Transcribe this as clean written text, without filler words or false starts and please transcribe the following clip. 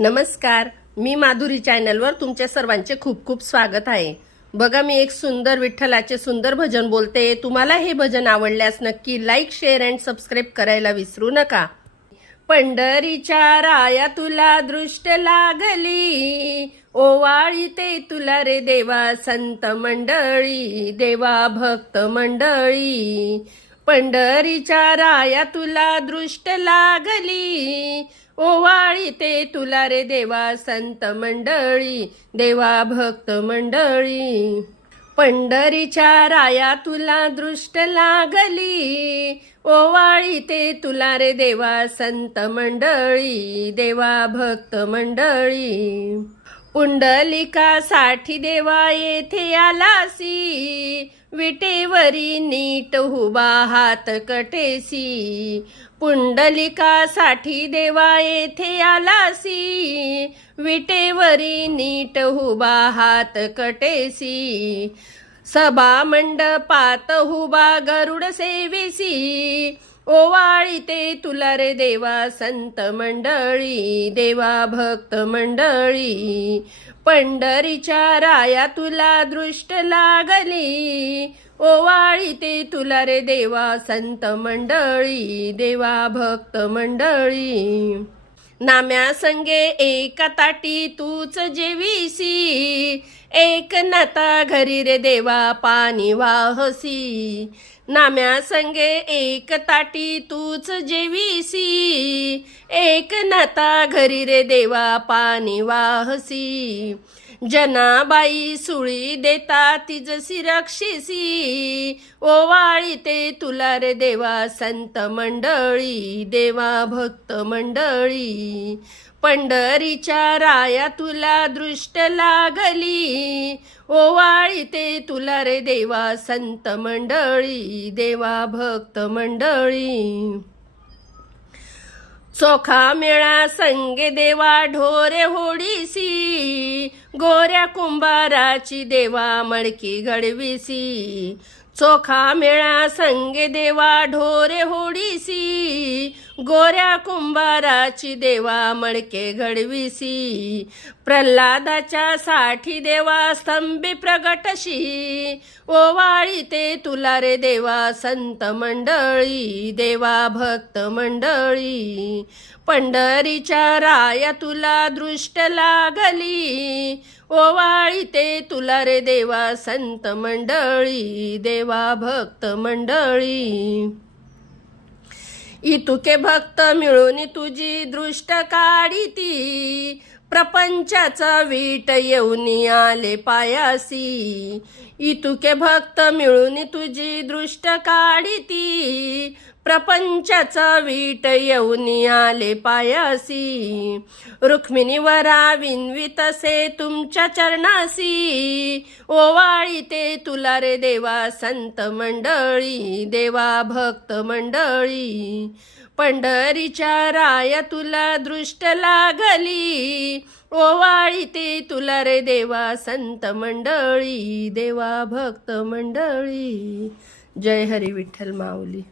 नमस्कार, मी माधुरी चॅनलवर तुमच्या सर्वांचे खूप खूप स्वागत आहे। बघा, मी एक सुंदर विठ्ठलाचे सुंदर भजन बोलते। तुम्हाला हे भजन आवडल्यास नक्की लाईक, शेअर अँड सबस्क्राइब करायला विसरू नका। पंढरीच्या राया तुला दृष्ट लागली, ओवाळीते तुला रे देवा संत मंडळी, देवा भक्त मंडळी। पंढरीच्या राया तुला दृष्ट लागली, ओवाळीते तुला रे देवा संत मंडळी, देवा भक्त मंडळी। पंढरीच्या राया तुला दृष्ट लागली, ओवाळीते तुला रे देवा संत मंडळी, देवा भक्त मंडळी। पुंडलिकासाठी देवा येथे आलासी, विटेवरी नीट उभा हात कटेसी। पुंडलिकासाठी देवा येथे आलासी, विटेवरी नीट उभा हात कटेसी। सभा मंडपात उभा गरुड सेवेसी, ओवाळीते तुला रे देवा संत मंडळी, देवा भक्त मंडळी। पंढरीच्या राया तुला दृष्ट लागली, ओवाळीते तुला रे देवा संत मंडळी, देवा भक्त मंडळी। नाम्या संगे एक ताटी तूच जेवीसी, एक नाता घरी रे देवा पाणी वाहसी। नाम्या संगे एक ताटी तूच जेवीसी, एक नाता घरी रे देवा पाणी वाहसी। जनाबाई सुळी देता तिजसी रक्षिसी, ओवाळीते तुला रे देवा संत मंडळी, देवा भक्त मंडळी। पंढरीच्या राया तुला दृष्ट लागली, ओवाळीते तुला रे देवा संत मंडळी, देवा भक्त मंडळी। चोखा मेळा संगे देवा ढोरे होडीसी, गोऱ्या कुंभाराची देवा मडकी घडविसी। चोखा मेळा संगे देवा ढोरे होडीसी, गोऱ्या कुंभाराची देवा मडके घडविसी। प्रल्हादाच्या साठी देवा स्तंभी प्रगटशी, ओवाळीते तुला रे देवा संत मंडळी, देवा भक्त मंडळी। पंढरीच्या राया तुला दृष्ट लागली, ओवाळीते तुला रे देवा संत मंडळी, देवा भक्त मंडळी। इतुके भक्त मिळून तुझी दृष्ट काढीती, प्रपंचाचा वीट येऊन आले पायासी। इतुके भक्त मिळून तुझी दृष्ट काढीती, प्रपंचाचा वीट येऊन आले पायासी। रुक्मिणीवरा विनवितसे तुमच्या चरणासी, ओवाळीते तुला रे देवा संत मंडळी, देवा भक्त मंडळी। पंढरीच्या राया तुला दृष्ट लागली, ओवाळीते तुला रे देवा संत मंडळी, देवा भक्त मंडळी। जय हरी विठ्ठल माऊली।